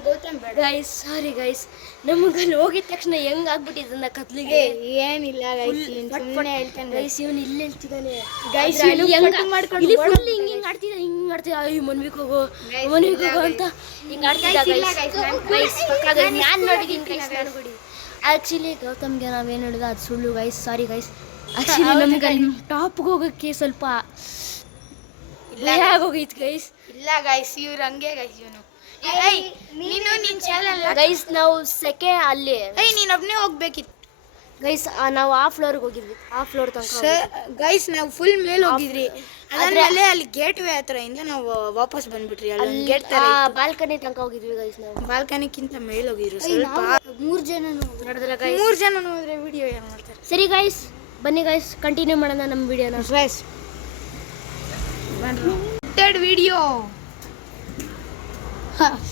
ಗೌತಮ್ ಬೇಡ ಗೈಸ್, ಸಾರಿ ಗೈಸ್, ನಮಗಲ್ಲಿ ಹೋಗಿದ ತಕ್ಷಣ ಹೆಂಗ್ ಆಗ್ಬಿಟ್ಟಿದ್ದ ಕತ್ಲಿಗೆ. ಏನಿಲ್ಲ ಗೈಸ್, ಸುಮ್ಮನೆ ಹೇಳ್ತಾನೆ ಗೈಸ್. ಇವನು ಇಲ್ಲಿ ಹೇಳ್ತಿದ್ದಾನೆ ಗೈಸ್. ಮಾಡ್ಕೊಂಡು ಹಿಂಗ್ ಆಡ್ತಿದ್ದ, ಹಿಂಗ್ ಆಡ್ತಿದ್ದ. ಅಯ್ಯೋ ಮನ್ವಿಕ್ ಹೋಗು ಅಂತ ಹಿಂಗ್ ಆಡ್ತಿದ್ದ ಗೈಸ್. ನಾನು ನೋಡಿದ್ದೀನಿ ಗೈಸ್, ನಾನು ನೋಡಿ. ಆ್ಯಕ್ಚುಲಿ ಗೌತಮ್ಗೆ ನಾವೇನು ಹೇಳಿದ ಅದು ಸುಳ್ಳು ಗೈಸ್, ಸಾರಿ ಗೈಸ್. ಆ್ಯಕ್ಚುಲಿ ನಮ್ಗೆ ಅಲ್ಲಿ ಟಾಪ್ಗೆ ಹೋಗೋಕ್ಕೆ ಸ್ವಲ್ಪ ಆಗೋಗಿತ್ತು ಗೈಸ್. ಇಲ್ಲ ಗೈಸ್, ಇವ್ರು ಹಂಗೆ ಗೈಸ್. ಇವನು ನೀನು ನಿನ್ ಚಾನಲ್ ಗೈಸ್, ನಾವು ಅಲ್ಲಿ ನೀನ್ ಒಬ್ನೇ ಹೋಗ್ಬೇಕಿತ್ತು ಗೈಸ್. ನಾವು ಆ ಫ್ಲೋರ್ಗೆ ಹೋಗಿದ್ವಿ, ಆ ಫ್ಲೋರ್ ತನಕ ಗೈಸ್. ನಾವು ಫುಲ್ ಮೇಲೆ ಹೋಗಿದ್ರಿ, ಅದಾದ್ಮೇಲೆ ಅಲ್ಲಿ ಗೇಟ್ ವೇ ಹತ್ರ ಇಂದ ನಾವು ವಾಪಸ್ ಬಂದ್ಬಿಟ್ರಿ. ಅಲ್ಲಿ ಗೇಟ್ ತರ ಬಾಲ್ಕನಿ ತನಕ ಹೋಗಿದ್ವಿ ಗೈಸ್. ನಾವು ಬಾಲ್ಕನಿಕ್ಕಿಂತ ಮೇಲೆ ಹೋಗಿದ್ರು. ಸ್ವಲ್ಪ 3 ಜನ ನೋಡಿದ್ರೆ ಗೈಸ್, 3 ಜನ ನೋಡಿದ್ರೆ ವಿಡಿಯೋ ಏನು ಮಾಡ್ತಾರೆ. ಸರಿ ಗೈಸ್, ಬನ್ನಿ ಗೈಸ್, ಕಂಟಿನ್ಯೂ ಮಾಡೋಣ ನಮ್ಮ ವಿಡಿಯೋನ. Guys video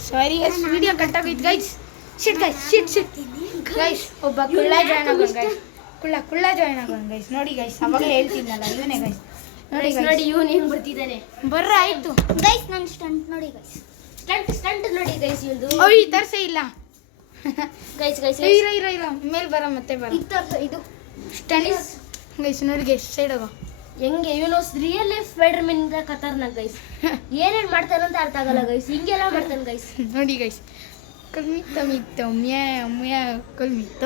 sorry guys, video cut ಆಗೋಯ್ತು ಗೈಸ್. ಶಿಟ್ ಗೈಸ್, ಶಿಟ್ ಗೈಸ್. ಒಬ್ಬ ಕುಳ್ಳ ಜಾಯ್ನ್ ಆಗೋಣ ಗೈಸ್. ಕುಳ್ಳ ಜಾಯ್ನ್ ಆಗೋಣ ಗೈಸ್. ನೋಡಿ ಗೈಸ್, ಅವಾಗಲೇ ಹೇಳ್ತಿದ್ನಲ್ಲ ಇವನೇ ಗೈಸ್. ನೋಡಿ ಇವನು ಹೆಂಗ್ ಬರ್ತಿದ್ದಾನೆ. ಬರ್ರ ಆಯ್ತು ಗೈಸ್. ನನ್ನ ಸ್ಟಂಟ್ ನೋಡಿ ಗೈಸ್. ಸ್ಟಂಟ್ ನೋಡಿ ಗೈಸ್. ಇವ್ದು ಓಯ್ ತರ್ಸೇ ಇಲ್ಲ ಗೈಸ್. ಇರ ಮೇಲೆ ಬರ, ಮತ್ತೆ ಬರ. ಇದು ಸ್ಟಂಟ್ ಗೈಸ್. ನೋಡಿ ಗೈಸ್, ಸೈಡ್ ಹೋಗೋ. ಹೆಂಗೆ ಇವನು ರಿಯಲ್ ಲೈಫ್ ಸ್ಪೈಡರ್ ಮ್ಯಾನ್ ಇಂದ ಖತರ್ನಾಕ್ ಗೈಸ್. ಏನೇನ್ ಮಾಡ್ತಾನಂತ ಅರ್ಥ ಆಗಲ್ಲ ಗೈಸ್, ಹಿಂಗೆಲ್ಲ ಮಾಡ್ತಾನೆ ಗೈಸ್. ನೋಡಿ ಗೈಸ್, ಕಲ್ಮಿತ್ತ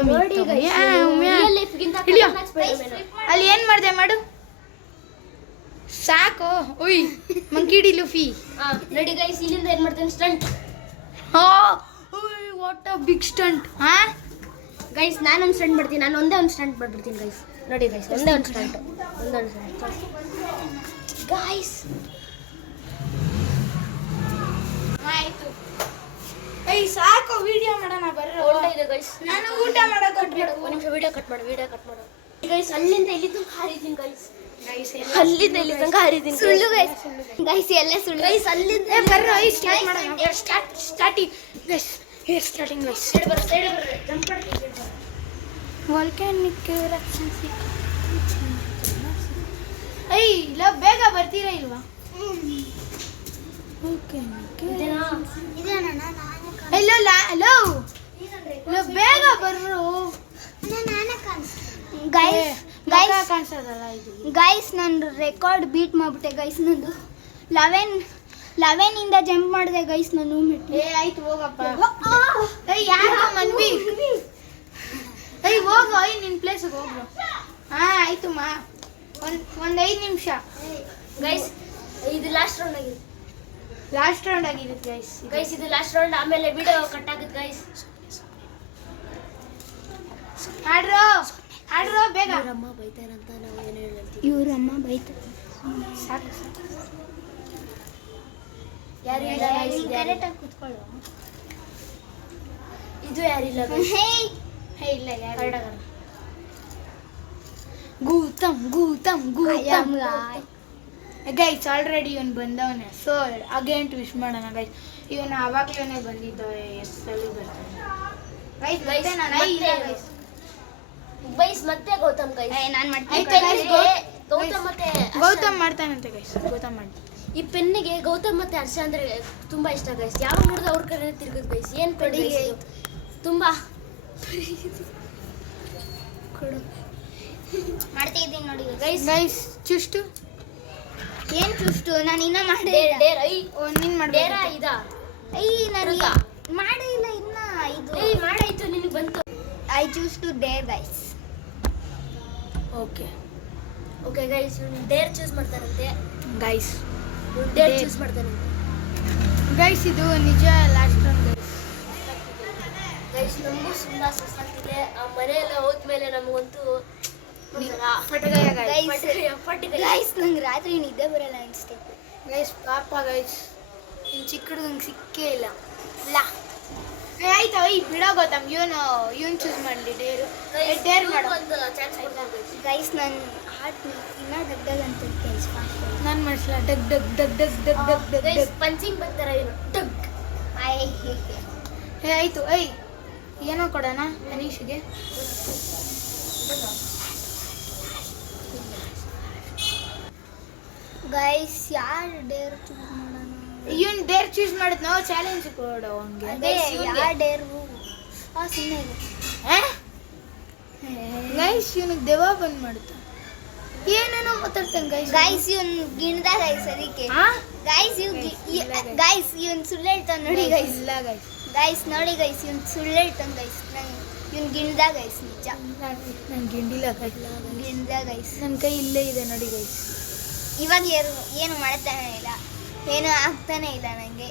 ನೋಡಿ ಗೈಸ್, ರಿಯಲ್ ಲೈಫ್ ಗಿಂತ ಖತರ್ನಾಕ್ ಸ್ಪೈಡರ್ ಮ್ಯಾನ್. ಅಲ್ಲಿ ಏನ್ ಮಾಡ್ದೆ ಮಾಡು ಸಾಕು. ಉಯ್ ಮಂಕಿಡಿ ಲುಫಿ. ನೋಡಿ ಗೈಸ್, ಇಲ್ಲಿಂದ ಏನ್ ಮಾಡ್ತಾನೆ stunt. What a big stunt. Guys, ನಾನೊಂದು ಸ್ಟಂಟ್ ಮಾಡ್ತೀನಿ. ನಾನು ಒಂದೇ ಒಂದು ಸ್ಟಂಟ್ ಮಾಡ್ಬಿಡ್ತೀನಿ ಗೈಸ್. ನೋಡಿ ಗೈಸ್, ಒಂದೇ ಒಂದು ಸ್ಟಂಟ್ ಗೈಸ್. ಆಯ್ತು. ಸಾಕು, ವಿಡಿಯೋ ಮಾಡೋಣ ಬರ್ರ. ಹೊರಟ ಇದೆ ಗೈಸ್. ನಾನು ಊಟ ಮಾಡಕ್ ಒಂದು ನಿಮಿಷ ವಿಡಿಯೋ ಕಟ್ ಮಾಡು. ಗೈಸ್, ಅಲ್ಲಿಂದ ಇಲ್ಲಿ ತನಕ ಹಾರಿದ್ದೀನಿ ಗೈಸ್. ಅಲ್ಲಿಂದ ಇಲ್ಲಿ ತನಕ ಹಾರಿದ್ದೀನಿ. ಸುಳ್ಳು ಗೈಸ್. ಗೈಸ್ ಎಲ್ಲ ಸುಳ್ಳು ಗೈಸ್. ಅಲ್ಲಿಂದ ಬರ್ರ ಸ್ಟಾರ್ಟ್ ಮಾಡೋಣ. Starting guys. Here starting guys. Side ಬರ್ರಿ ಜಂಪ್ ಮಾಡ್ತೀನಿ. ವಾಲ್ಕ್ಯಾನಿಕ್ ರಕ್ಷಣೆ. ಇಲ್ಲ ಬೇಗ ಬರ್ತೀರಾ ಇಲ್ವಾ? ಹಲೋ ಬೇಗ ಬರ್ರು ಗೈಸ್. ನಾನು ರೆಕಾರ್ಡ್ ಬೀಟ್ ಮಾಡ್ಬಿಟ್ಟೆ ಗೈಸ್. ನಂದು 11 ಇಂದ ಜಂಪ್ ಮಾಡಿದೆ ಗೈಸ್. ನಾನು ಆಯ್ತು ಹೋಗಪ್ಪ. ಯಾರು ಮನ್ವಿ ಹೋಗು. ನಿನ್ನ ಪ್ಲೇಸ್ಗೆ ಹೋಗ್ರು. ಆಯ್ತು ಮಾ. ಒಂದು 5 ನಿಮಿಷ ಗೈಸ್. ಇದು ಲಾಸ್ಟ್ ರೌಂಡ್ ಆಗಿದೆ. ಗೈಸ್ ಇದು ಲಾಸ್ಟ್ ರೌಂಡ್. ಆಮೇಲೆ ವಿಡಿಯೋ ಕಟ್ ಆಗುತ್ತೆ ಗೈಸ್. ಆಡ್ರೋ ಬೇಗ. ಅಮ್ಮ ಬೈತಾರಂತ ನಾವು ಏನು ಹೇಳ್ತೀವಿ. ಇವ್ರ ಅಮ್ಮ ಬೈತಾರೆ. ಸಾಕು. ಯಾರಿಲ್ಲ ಕರೆಕ್ಟಾಗಿ ಕೂತ್ಕೊಳ್ಳು. ಇದು ಯಾರಿಲ್ಲ ಇಲ್ಲ ಯಾರು. ಕನ್ನಡಗಾರ ಗೌತಮ್ ಗೈಸ್. ಆಲ್ರೆಡಿ ಇವನು ಬಂದವನೇ, ಸೊ ಅಗೇನ್ ಟ್ವಿಸ್ಟ್ ಮಾಡೋಣ ಗೈಸ್. ಇವನು ಆವಾಗ್ಲೇ ಬಂದಿದ್ದ. ಎಷ್ಟಲ್ಲಿ ಬರ್ತಾನೆ ಗೈಸ್. ಮತ್ತೆ ಗೌತಮ್ ಗೈಸ್. ನಾನು ಗೌತಮ್ ಮಾಡ್ತಾನಂತೆ ಗೈಸ್. ಗೌತಮ್ ಮಾಡಿ. ಈ ಪೆನ್ನಿಗೆ ಗೌತಮ್ ಮತ್ತೆ ಹರ್ಷ ಅಂದ್ರೆ ತುಂಬಾ ಇಷ್ಟ ಗೈಸ್. ಯಾವಾಗ ನೋಡಿದ್ರೆ ಅವ್ರ ಕಡೆ ತಿರ್ಗದ್ ಗೈಸ್. ಏನ್ ಪೆನ್ ತುಂಬಾ ಮಾಡ್ತಿದ್ದೀನಿ ನೋಡಿ ಗೈಸ್. ಚುಷ್ಟು ಏನ್ ಚುಷ್ಟು? ನಾನು ಇನ್ನ ಮಾಡೇ ಇಲ್ಲ. ನೀನ್ ಮಾಡ್ಬೇಡ. ನಾನು ಮಾಡೇ ಇಲ್ಲ ಇನ್ನ. ಇದು ಮಾಡಾಯ್ತು, ನಿನಗೆ ಬಂತು. I choose to dare guys. Okay guys, dare choose ಮಾಡ್ತಾರಂತೆ ಗೈಸ್. ಡೇರ್ ಚೂಸ್ ಮಾಡ್ತಾರಂತೆ ಗೈಸ್. ಇದು ನಿಜ ಲಾಸ್ಟ್ ರೌಂಡ್ ಗೈಸ್ ನಮಗೂ ತುಂಬಾ ಸುಸ್ತಾಗ್ತಿದೆ. ಆ ಮನೆಯೆಲ್ಲ ಹೋದ್ಮೇಲೆ ನಮಗಂತೂ ಗೈಸ್ ನಂಗೆ ರಾತ್ರಿ ನಿದ್ದೆ ಬರಲ್ಲ ಅನಿಸ್ತೈತೆ. ಗೈಸ್ ಪಾಪ ಗೈಸ್ ಇನ್ನು ಚಿಕ್ಕ ಹುಡುಗಂಗೆ ಸಿಕ್ಕೇ ಇಲ್ಲ. ಆಯ್ತಾ ಈ ಬಿಡೋ ಗೊತ್ತಮ್ಮ ಇವನು ಚೂಸ್ ಮಾಡಲಿ ಡೇರ್ ಮಾಡೋ ಒಂದು ಚಾನ್ಸ್ ಕೊಡ್ತಾರೆ ಗೈಸ್ ನನ್ನ ಹಾರ್ಟ್ ಇನ್ನೂ ಡಗ್ ಅಂತ ಗೈಸ್ ಫಾಸ್ಟ್ ನಾನು ಮಾಡಿಸಲ್ಲ ಡಗ್ ಡಗ್ ಡಗ್ ಡಗ್ ಡಗ್ ಡಗ್ ಡಗ್ ಗೈಸ್ ಡಗ್ ಪಂಚಿಂಗ್ ಬರ್ತಾರ ಏನು ಟಗ್. ಆಯ್ತು ಏನೋ ಕೊಡೋಣ ಅನೀಶ್ಗೆ. ಗೈಸ್ ಯಾರು ಡೇರ್ ಚೂಸ್ ಮಾಡೋಣ? ಇವನ್ ಡೇರ್ ಚೂಸ್ ಮಾಡಿದ್ ನಾವು ಚಾಲೆಂಜ್ ಕೊಡೋ ಅವನಿಗೆ. ಅದೇ ಯಾವ ಡೇರು ಸುಮ್ಮನೆ ಇದೆ ಗೈಸ್ ಇವನಿಗೆ ದೆವ್ವ ಬಂದ್ ಮಾಡುತ್ತಾ ಏನೇನೋ ಮಾತಾಡ್ತಾನೆ ಗೈಸ್. ಗೈಸ್ ಇವನ್ ಗಿಣ್ದ ಗೈಸ್ ಅದಕ್ಕೆ ಗೈಸ್ ಗೈಸ್ ಇವನ್ ಸುಳ್ಳು ಹೇಳ್ತಾನೆ ನೋಡಿ ಗೈಸ್. ಇಲ್ಲ ಗೈಸ್ ಗೈಸ್ ನೋಡಿ ಗೈಸ್ ಇವನ್ ಸುಳ್ಳು ಹೇಳ್ತಾನೆ ಗೈಸ್. ನಂಗೆ ಇವನ್ ಗಿಣ್ದ ಗೈಸ್ ನಿಜ ನನ್ ಗಿಂಡಿಲ್ಲ ಗೈಸ್. ಗಿಣ್ದ ಗೈಸ್ ನನ್ನ ಕೈ ಇಲ್ಲೇ ಇದೆ ನೋಡಿ ಗೈಸ್. ಇವಾಗ ಏನು ಮಾಡ್ತಾನೆ ಇಲ್ಲ, ಏನು ಆಗ್ತಾನೆ ಇಲ್ಲ ನನಗೆ.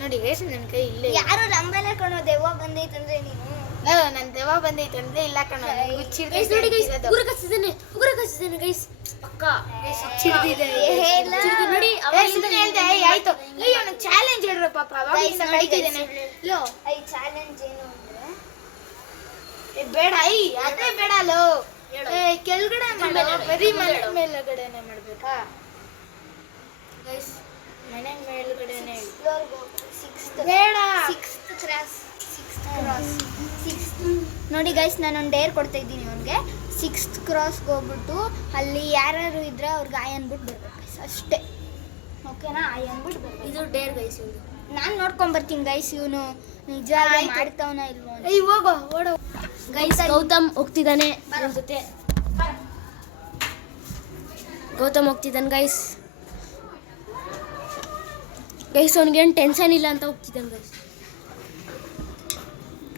ನೋಡಿ ಗೈಸ್ ನನ್ನ ಕೈ ಇಲ್ಲೇ ಇದೆ. ಯಾರು ನಂಬಲ್ಲ ಕಣೋ ದೆವ್ವ ಬಂದೈತಂದ್ರೆ ನೀನು. ನನ್ ದೆವ್ವ ಬಂದೈತೆ ಅಂದ್ರೆ ಇಲ್ಲ ಕಣ ಗೈಸ್ ನೋಡಿ ಗೈಸ್ ಉಗುರ ಕಚ್ಚಿದ್ದಾನೆ ಗೈಸ್ ಪಕ್ಕ ಚಿಡ್ದಿದೆ ನೋಡಿ ಹೇಳ್ದೆ ಆಯ್ತು. ಇವನು ಚಾಲೆಂಜ್ ಹೇಳ್ರ ಪಾಪ ಅವಾಗಿಂದ ಕಡಿತಿದ್ದೇನೆ. ಲೋ ಐ ಚಾಲೆಂಜ್ ಏನು ಅಂದ್ರೆ ಬೇಡ ಅದೇ ಬೇಡ ಲೋ ಕೆಳಗಡೆ ಮಾಡೋ ಬರೀ ಮನೆ ಮೇಲ್ಗಡೆನೆ ಮಾಡ್ಬೇಕಾ ಗೈಸ್ ಮನೆ ಮೇಲ್ಗಡೆನೆ ಫ್ಲೋರ್ ಗೋ 6th ಬೇಡ 6th ಕ್ರಾಸ್ ನೋಡಿ ಗೈಸ್ ನಾನೊಂದು ಡೇರ್ ಕೊಡ್ತಾ ಇದ್ದೀನಿ ಅವನಿಗೆ. 6th ಕ್ರಾಸ್ಗೆ ಹೋಗ್ಬಿಟ್ಟು ಅಲ್ಲಿ ಯಾರು ಇದ್ರೆ ಅವ್ರಿಗೆ ಆಯ್ ಅಂದ್ಬಿಟ್ಟು ಬರ್ಬೇಕು ಗೈಸ್ ಅಷ್ಟೇ. ಓಕೆನಾ? ಆಯ್ ಅಂದ್ಬಿಟ್ಟು ಬರ್ಬೇಕು. ಇದು ಡೇರ್ ಗೈಸ್ ಇದು ನಾನು ನೋಡ್ಕೊಂಡ್ ಬರ್ತೀನಿ ಗೈಸ್ ಇವನು ನಿಜ ಮಾಡ್ತಾವನ ಇಲ್ವೋ ಅಂತ. ಹೋಗೋ ಓಡೋ ಗೈಸ್ ಗೌತಮ್ ಹೋಗ್ತಿದ್ದಾನೆ ನನ್ನ ಜೊತೆ. ಗೌತಮ್ ಹೋಗ್ತಿದ್ದಾನೆ ಗೈಸ್. ಗೈಸ್ ಅವ್ನಿಗೇನು ಟೆನ್ಷನ್ ಇಲ್ಲ ಅಂತ ಹೋಗ್ತಿದ್ದಾನೆ ಗೈಸ್.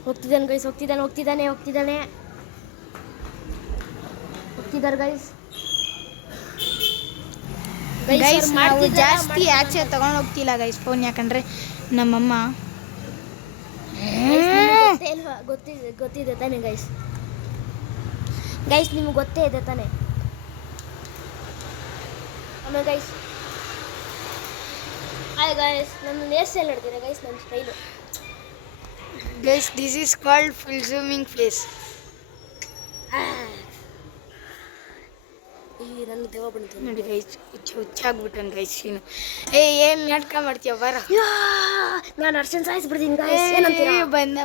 ಹೋಗ್ತಿದ್ದಾನೆ ಗೈಸ್. ಗೈಸ್ ನಾವು ಜಾಸ್ತಿ ಆಚೆ ತಗೊಂಡು ಹೋಗ್ತಿಲ್ಲ ಗೈಸ್ ಫೋನ್. ಯಾಕಂದ್ರೆ ನಮ್ಮಮ್ಮ ಗೊತ್ತಿದೆ ತಾನೆ ಗೈಸ್ ನಿಮ್ಗೆ ಗೊತ್ತೇ ಇದೆ ತಾನೆ. ಆಮೇಲೆ ಗೈಸ್ ನನ್ನ ಹೇರ್ ಸ್ಟೈಲ್ ನೋಡ್ತೀರಾ ಗೈಸ್ ನನ್ನ style. Guys this is called full zooming face. ನನ್ನ ದೇವ ಬಂತು ನೋಡಿ ಗೈಸ್ ಹುಚ್ಚಾಗ್ಬಿಟ್ಟನ್ ಗೈಸ್. ಏನ್ ನಾಟಕ ಮಾಡ್ತೀಯ ಬರ. ನಾನು ಅರ್ಶನ್ ಸಾಯಿಸ್ಬಿಡ್ತೀನಿ ಗೈಸ್. ಏನಂತೀರಾ? ಬಂದ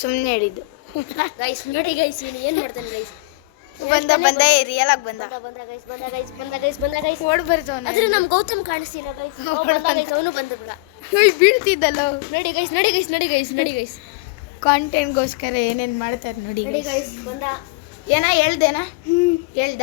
ಸುಮ್ಮನೆ ಹೇಳಿದ್ದು ಗೈಸ್ ನೋಡಿ ಗೈಸ್ ಇವನು ಏನು ಮಾಡ್ತಾನೆ ಗೈಸ್. ಬಂದ ರಿಯಲ್ ಆಗಿ ಬಂದ ಓಡ್ ಬರ್ತವನ. ಆದ್ರೆ ನಮ್ ಗೌತಮ್ ಕಾಣಿಸ್ತಿಲ್ಲ ಗೈಸ್. ಅವನು ಬಂದ ಬಿಡ ಬೀಳ್ತಿದ್ದಲ್ಲ. ನೋಡಿ ಗೈಸ್ ಕಾಂಟೆಂಟ್ಗೋಸ್ಕರ ಏನೇನ್ ಮಾಡ್ತಾರೆ ನೋಡಿ ಗೈಸ್ ಬಂದ. ಏನ ಹೇಳ್ದೇನಾ? ಹೇಳ್ದ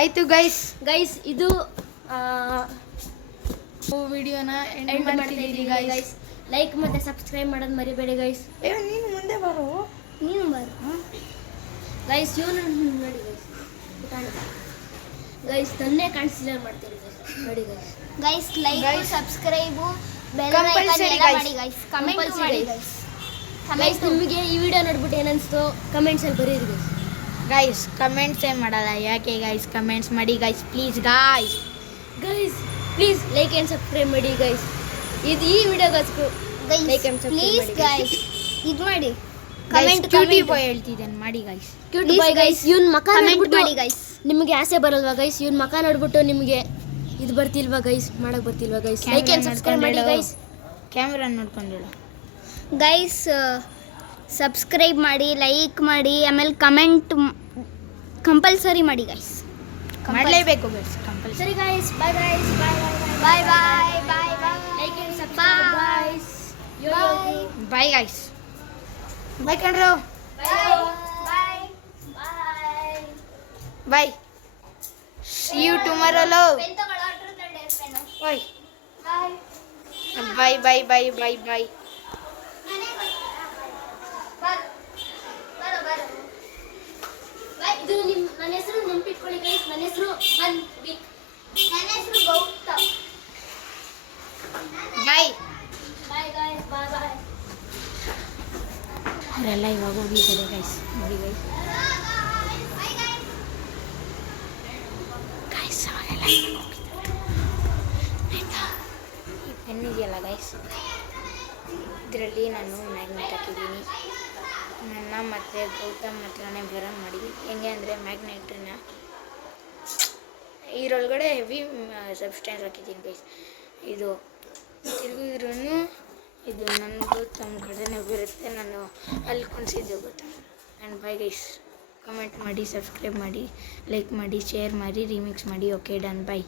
ಆಯ್ತು ಗೈಸ್ ಇದು ವಿಡಿಯೋನ ಎಂಡ್ ಮಾಡ್ತಿದ್ದೀರಿ ಗೈಸ್. ಲೈಕ್ ಮತ್ತೆ ಸಬ್ಸ್ಕ್ರೈಬ್ ಮಾಡೋದು ಮರಿಬೇಡಿ ಗೈಸ್. ನೀನು ಮುಂದೆ ಬರೋ ಗೈಸ್ ಇವನು ನೋಡಿ ಗೈಸ್ ನನ್ನೇ ಕಾಣಿಸಿಲ್ಲ ಮಾಡ್ತೀರಿ ನೋಡಿ guys like subscribe bell Compulsory icon ಎಲ್ಲ guys. ಮಾಡಿ ಗೈಸ್. ಕಮೆಂಟ್ ಮಾಡಿ ಗೈಸ್. ಗೈಸ್ ನಿಮಗೆ ಈ ವಿಡಿಯೋ ನೋಡ್ಬಿಟ್ಟು ಏನನ್ನಿಸ್ತು ಕಮೆಂಟ್ಸ್ ಅಲ್ಲಿ ಬರೀರಿ ಗೈಸ್. ಗೈಸ್ ಕಮೆಂಟ್ಸ್ ಮಾಡಲ್ಲ ಯಾಕೆ ಗೈಸ್? ಕಮೆಂಟ್ಸ್ ಮಾಡಿ guys please please like and subscribe ಮಾಡಿ ಗೈಸ್. ಇದು ಈ ವಿಡಿಯೋಗೋಸ್ಕರ like and please subscribe guys ಇದು ಮಾಡಿ ಕಮೆಂಟ್ ಕಮೆಂಟ್ ಬಾಯ್ ಹೇಳ್ತಿದ್ದೇನೆ ಮಾಡಿ ಗೈಸ್. Cute boy guys. ಇವನ್ ಮಕ ಕಮೆಂಟ್ ನೋಡ್ಬಿಟ್ಟು ಮಾಡಿ ಗೈಸ್. ನಿಮಗೆ ಆಸೆ ಬರಲ್ವಾ ಗೈಸ್? ಇವನ್ ಮಕ ನೋಡ್ಬಿಟ್ಟು ನಿಮಗೆ ಇದು ಬರ್ತಿಲ್ವಾ ಗೈಸ್? ಮಾಡಕ್ ಬರ್ತಿಲ್ವಾ ಗೈಸ್? ಲೈಕ್ ಆ್ಯಂಡ್ ಸಬ್ಸ್ಕ್ರೈಬ್ ಮಾಡಿ ಗೈಸ್. ಕ್ಯಾಮ್ರಾ ನೋಡ್ಕೊಂಡಿಲ್ಲ ಗೈಸ್ ಸಬ್ಸ್ಕ್ರೈಬ್ ಮಾಡಿ, ಲೈಕ್ ಮಾಡಿ, ಆಮೇಲೆ ಕಮೆಂಟ್ ಕಂಪಲ್ಸರಿ ಮಾಡಿ ಗೈಸ್. ಮಾಡಲೇಬೇಕು ಗೈಸ್ ಕಂಪಲ್ಸರಿ. ಸರಿ guys bye guys bye bye like and subscribe guys. Bye guys bye ಕಣ್ರು bye. See you tomorrow love. Bye. Bye. ನನ್ನ ಹೆಸರು ಮನ್ವಿಕ್. ನನ್ನ ಹೆಸರು ಗೌತಮ್. ಬಾಯ್. ಬಾಯ್ ಗಾಯ್ಸ್, ಬಾಯ್ ಬಾಯ್. ಅವರೆಲ್ಲ ಇವಾಗ ಹೋಗಿದ್ದಾರೆ ಗೈಸ್, ನೋಡಿ ಗೈಸ್. ಗೈಸ್ ಅವಾಗೆಲ್ಲ ಇವಾಗ ಹೋಗಿದ್ದಾರೆ ಆಯಿತಾ. ಈ ಪೆನ್ ಇದೆಯಲ್ಲ ಗೈಸ್, ಇದರಲ್ಲಿ ನಾನು ಮ್ಯಾಗ್ನೆಟ್ ಹಾಕಿದ್ದೀನಿ. ನನ್ನ ಮತ್ತು ಗೌತಮ್ ಹತ್ರನೇ ಬರಂಗ್ ಮಾಡಿದ್ದೀನಿ. ಹೆಂಗೆ ಅಂದರೆ ಮ್ಯಾಗ್ನೆಟನ್ನ ಇದರೊಳಗಡೆ ಹೆವಿ ಸಬ್ಸ್ಟೆನ್ಸ್ ಹಾಕಿದ್ದೀನಿ ಗೈಸ್. ಇದು ತಿರುಗಿದ್ರೂ ಇದು ನನಗೂ ತಮ್ಮ ಕಡೆನೇ ಬರುತ್ತೆ. ನಾನು ಅಲ್ಲಿ ಕುಣಿಸಿದ್ದೆ ಗೊತ್ತಾ. ಆ್ಯಂಡ್ ಬೈ ಗೈಸ್, ಕಮೆಂಟ್ ಮಾಡಿ, ಸಬ್ಸ್ಕ್ರೈಬ್ ಮಾಡಿ, ಲೈಕ್ ಮಾಡಿ, ಶೇರ್ ಮಾಡಿ, ರಿಮಿಕ್ಸ್ ಮಾಡಿ. Okay done, by.